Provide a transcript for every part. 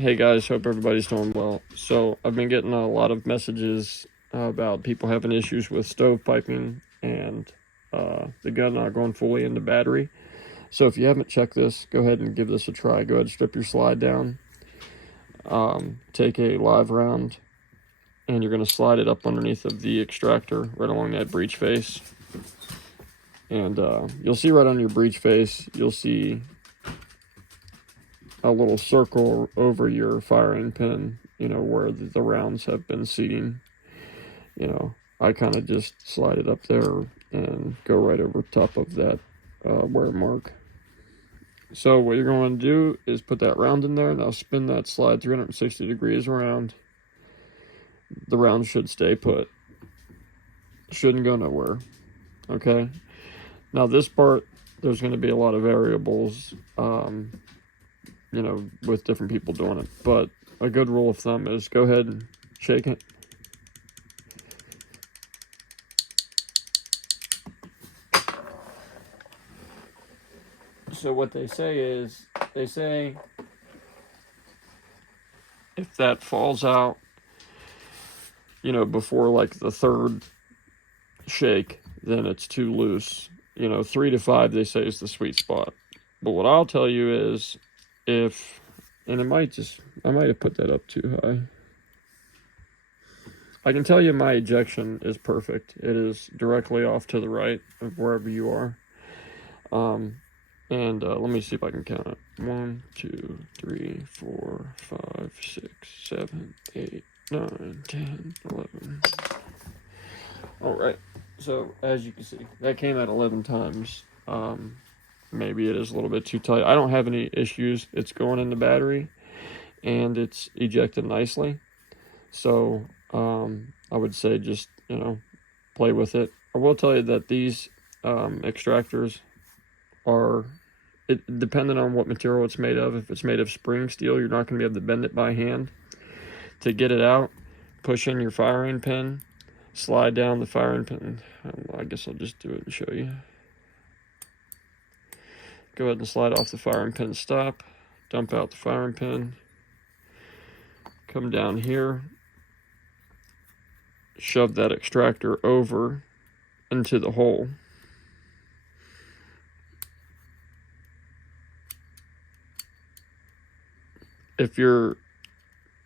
Hey guys, hope everybody's doing well. So I've been getting a lot of messages about people having issues with stove piping and the gun not going fully into battery. So if you haven't checked this, go ahead and give this a try. Go ahead and strip your slide down. Take a live round and you're going to slide it up underneath of the extractor right along that breech face. And you'll see right on your breech face, you'll see a little circle over your firing pin, where the rounds have been seating. I kind of just slide it up there and go right over top of that wear mark. So what you're going to do is put that round in there. Now spin that slide 360 degrees around. The round should stay put. Shouldn't go nowhere. Okay? Now this part, there's going to be a lot of variables, with different people doing it. But a good rule of thumb is go ahead and shake it. So what they say is, if that falls out, before like the third shake, then it's too loose. 3 to 5, they say, is the sweet spot. But what I'll tell you is, I might have put that up too high. I can tell you my ejection is perfect. It is directly off to the right of wherever you are. Let me see if I can count it. 1, 2, 3, 4, 5, 6, 7, 8, 9, 10, 11. All right. So as you can see, that came at 11 times. Maybe it is a little bit too tight. I don't have any issues. It's going in the battery, and it's ejected nicely. So I would say just, play with it. I will tell you that these extractors are, depending on what material it's made of. If it's made of spring steel, you're not going to be able to bend it by hand. To get it out, push in your firing pin, slide down the firing pin. I guess I'll just do it and show you. Go ahead and slide off the firing pin stop, dump out the firing pin, come down here, shove that extractor over into the hole. If your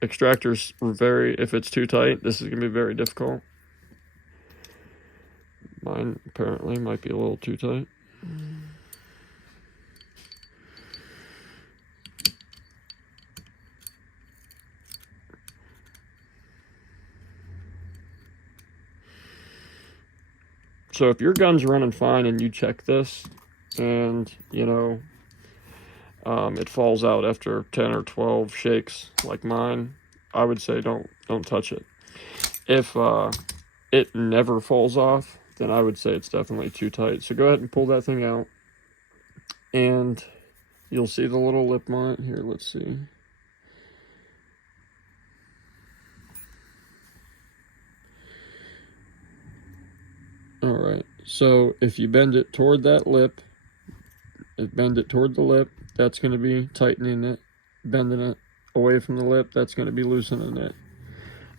extractor's if it's too tight, this is going to be very difficult. Mine apparently might be a little too tight. So if your gun's running fine and you check this and, it falls out after 10 or 12 shakes like mine, I would say don't touch it. If it never falls off, then I would say it's definitely too tight. So go ahead and pull that thing out, and you'll see the little lip on it. Here, let's see. Alright, so if you bend it toward that lip, bend it toward the lip, that's going to be tightening it. Bending it away from the lip, that's going to be loosening it.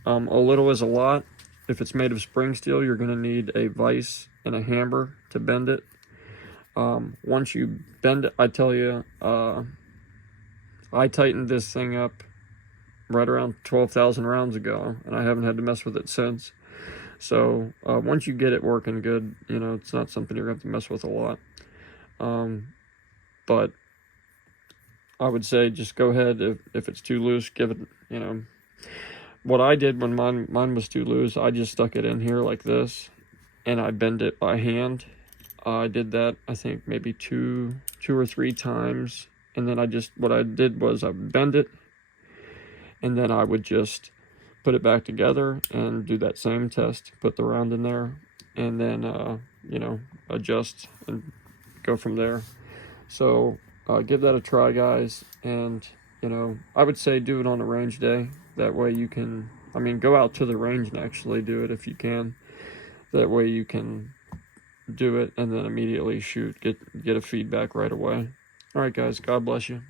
A little is a lot. If it's made of spring steel, you're going to need a vise and a hammer to bend it. Once you bend it, I tell you, I tightened this thing up right around 12,000 rounds ago, and I haven't had to mess with it since. So once you get it working good, it's not something you're going to have to mess with a lot. But I would say just go ahead. If it's too loose, give it, What I did when mine was too loose, I just stuck it in here like this, and I bend it by hand. I did that, I think, maybe two or 3 times. And then what I did was I would bend it, and then I would just put it back together and do that same test, put the round in there, and then, adjust and go from there. So give that a try, guys. And, I would say do it on a range day. That way you can, go out to the range and actually do it if you can. That way you can do it and then immediately shoot, get a feedback right away. All right, guys, God bless you.